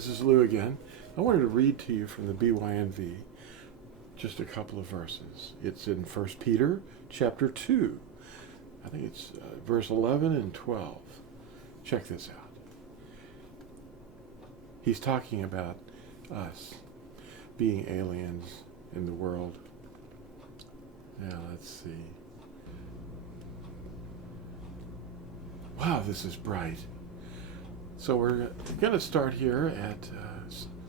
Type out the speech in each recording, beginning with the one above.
This is Lou again. I wanted to read to you from the BYNV just a couple of verses. It's in 1 Peter chapter 2. I think it's verse 11 and 12. Check this out. He's talking about us being aliens in the world. Now, let's see. Wow, this is bright. So we're going to start here at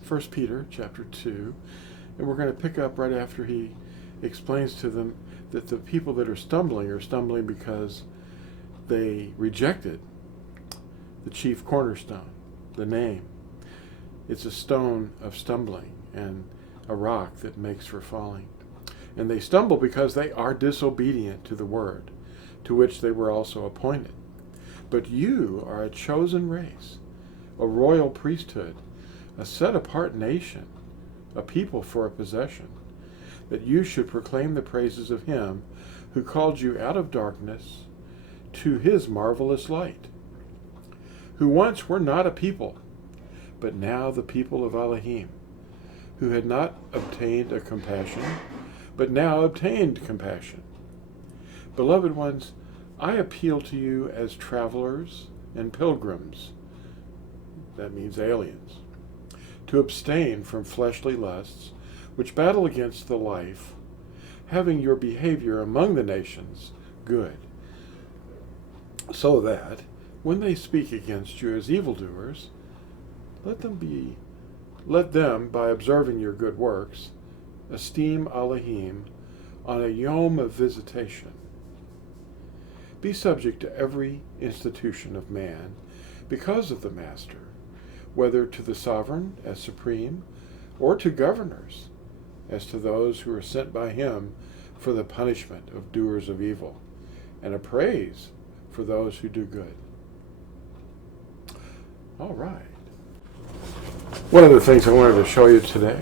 1 Peter chapter 2, and we're going to pick up right after he explains to them that the people that are stumbling because they rejected the chief cornerstone, the name. It's a stone of stumbling and a rock that makes for falling. And they stumble because they are disobedient to the word, to which they were also appointed. But you are a chosen race, a royal priesthood, a set-apart nation, a people for a possession, that you should proclaim the praises of him who called you out of darkness to his marvelous light, who once were not a people, but now the people of Elohim, who had not obtained a compassion, but now obtained compassion. Beloved ones, I appeal to you as travelers and pilgrims, that means aliens, to abstain from fleshly lusts, which battle against the life, having your behavior among the nations good, so that, when they speak against you as evildoers, let them, by observing your good works, esteem Elohim on a yom of visitation. Be subject to every institution of man because of the master, whether to the sovereign as supreme, or to governors, as to those who are sent by him for the punishment of doers of evil, and a praise for those who do good. All right. One of the things I wanted to show you today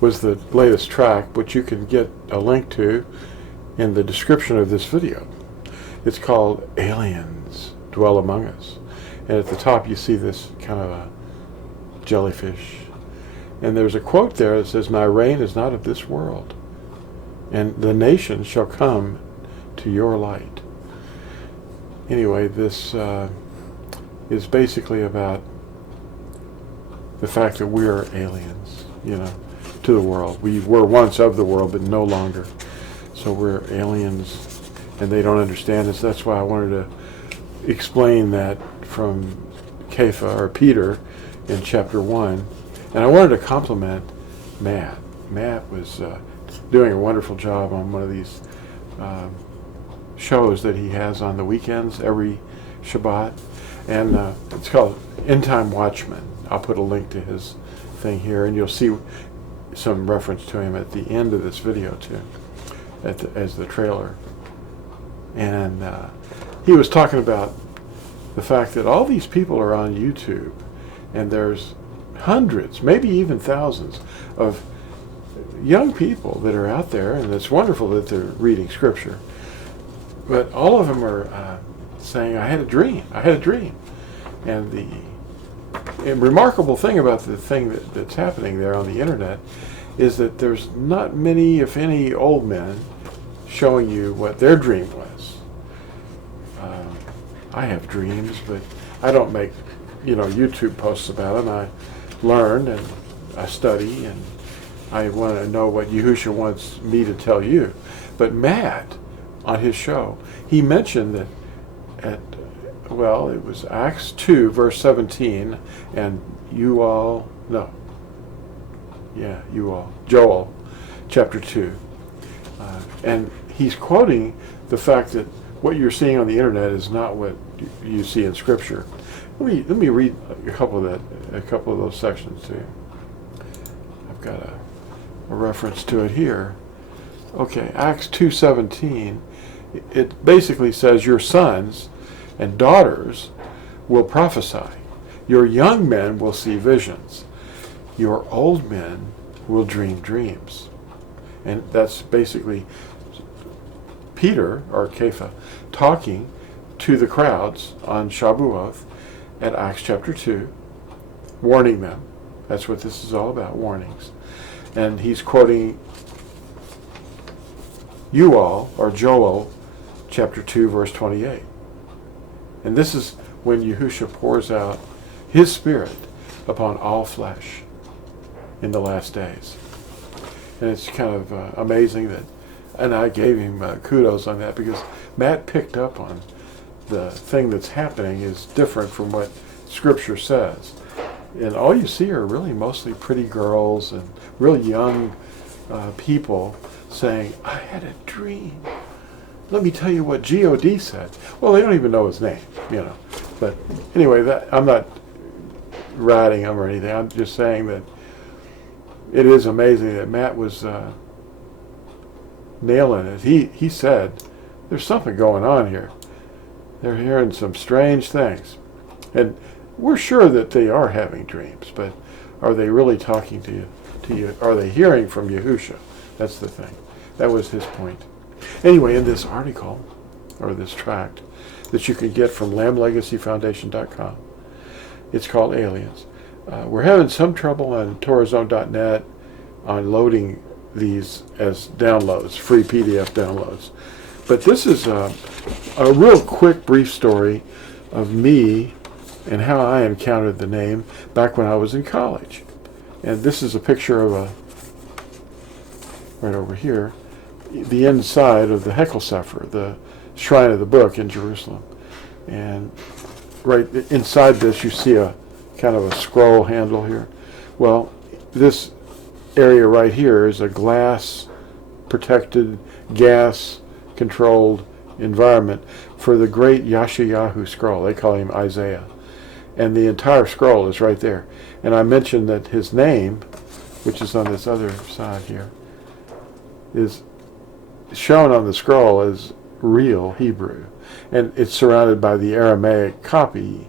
was the latest tract, which you can get a link to in the description of this video. It's called Aliens Dwell Among Us. And at the top you see this kind of a jellyfish. And there's a quote there that says, "My reign is not of this world, and the nations shall come to your light." Anyway, this is basically about the fact that we are aliens, to the world. We were once of the world, but no longer. So we're aliens, and they don't understand us. That's why I wanted to explain that from Kepha, or Peter, in chapter 1. And I wanted to compliment Matt. Matt was doing a wonderful job on one of these shows that he has on the weekends every Shabbat. And it's called End Time Watchman. I'll put a link to his thing here, and you'll see some reference to him at the end of this video too, as the trailer. And he was talking about the fact that all these people are on YouTube, and there's hundreds, maybe even thousands, of young people that are out there, and it's wonderful that they're reading scripture. But all of them are saying, I had a dream. And the remarkable thing about the thing that's happening there on the internet is that there's not many, if any, old men showing you what their dream was. I have dreams, but I don't make, YouTube posts about them. I learn and I study, and I want to know what Yahuah wants me to tell you. But Matt, on his show, he mentioned that it was Acts 2, verse 17, and Joel, chapter 2. And he's quoting the fact that what you're seeing on the internet is not what you see in Scripture. Let me read a couple of those sections to you. I've got a reference to it here. Okay, Acts 2:17. It basically says, your sons and daughters will prophesy. Your young men will see visions. Your old men will dream dreams. And that's basically Peter, or Kepha, talking to the crowds on Shavuot at Acts chapter 2, warning them That's what this is all about, warnings. And he's quoting Yahuah, or Joel, chapter 2, verse 28. And this is when Yahushua pours out his Spirit upon all flesh in the last days. And it's kind of amazing that, and I gave him kudos on that, because Matt picked up on the thing that's happening is different from what Scripture says. And all you see are really mostly pretty girls and really young people saying, I had a dream. Let me tell you what God said. Well, they don't even know his name, you know. But anyway, that I'm not riding him or anything. I'm just saying that it is amazing that Matt was nailing it. He said, there's something going on here. They're hearing some strange things. And we're sure that they are having dreams, but are they really talking to you? Are they hearing from Yahushua? That's the thing. That was his point. Anyway, in this article, or this tract, that you can get from lamblegacyfoundation.com, it's called Aliens. We're having some trouble on TorahZone.net on loading these as downloads, free PDF downloads. But this is a real quick, brief story of me and how I encountered the name back when I was in college. And this is a picture of right over here, the inside of the Hekel Sefer, the shrine of the book in Jerusalem. And right inside this you see a kind of a scroll handle here. Well, this area right here is a glass protected, gas controlled environment for the great Yeshayahu scroll. They call him Isaiah. And the entire scroll is right there. And I mentioned that his name, which is on this other side here, is shown on the scroll as real Hebrew. And it's surrounded by the Aramaic copy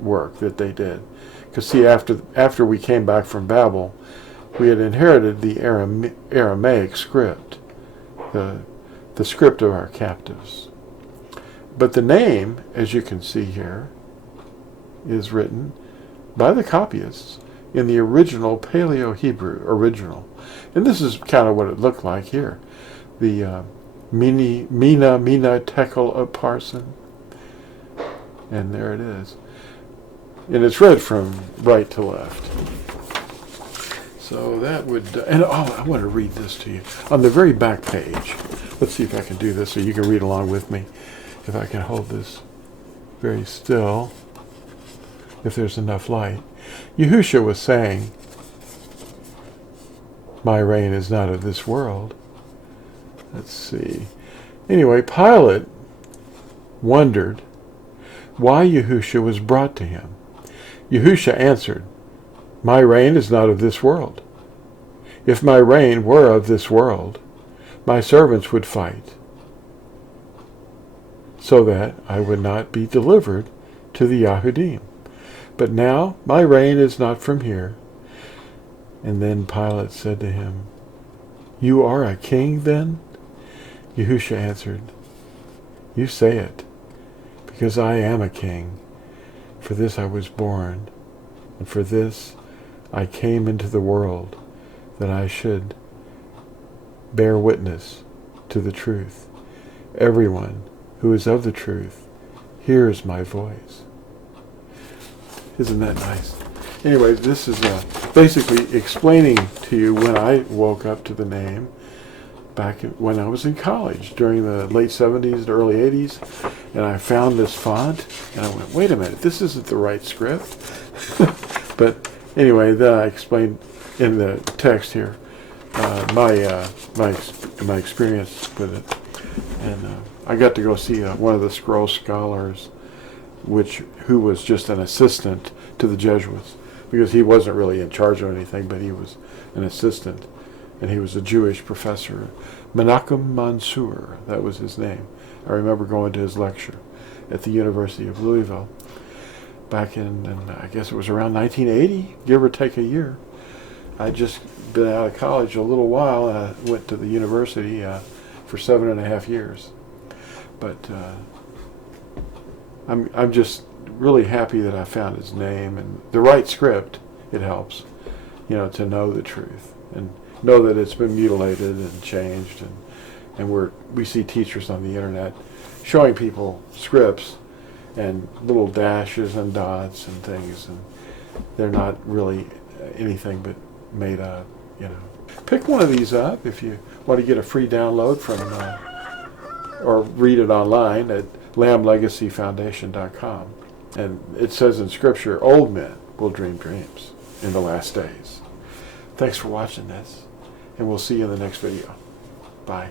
work that they did. Because see, after we came back from Babel, we had inherited the Aramaic script, the script of our captives. But the name, as you can see here, is written by the copyists in the original Paleo-Hebrew original. And this is kind of what it looked like here. The Mina Tekel Parson. And there it is. And it's read from right to left. So that would, and I want to read this to you. On the very back page, let's see if I can do this so you can read along with me. If I can hold this very still, if there's enough light. Yahushua was saying, my reign is not of this world. Let's see. Anyway, Pilate wondered why Yahushua was brought to him. Yahushua answered, my reign is not of this world. If my reign were of this world, my servants would fight, so that I would not be delivered to the Yahudim. But now my reign is not from here. And then Pilate said to him, you are a king then? Yahushua answered, you say it, because I am a king. For this I was born, and for this I came into the world, that I should bear witness to the truth. Everyone who is of the truth hears my voice. Isn't that nice? Anyway, this is basically explaining to you when I woke up to the name back when I was in college during the late 70s and early 80s, and I found this font, and I went, wait a minute, this isn't the right script. But anyway, then I explained in the text here my experience with it, and I got to go see one of the scroll scholars, who was just an assistant to the Jesuits, because he wasn't really in charge of anything, but he was an assistant, and he was a Jewish professor. Menachem Mansour, that was his name. I remember going to his lecture at the University of Louisville back in I guess it was around 1980, give or take a year. I'd just been out of college a little while, and I went to the university for 7.5 years. But I'm just really happy that I found his name and the right script it helps, to know the truth and know that it's been mutilated and changed, and we see teachers on the internet showing people scripts and little dashes and dots and things, and they're not really anything but made up. Pick one of these up if you want to get a free download from or read it online at lamblegacyfoundation.com. And it says in Scripture, old men will dream dreams in the last days. Thanks for watching this, and we'll see you in the next video. Bye.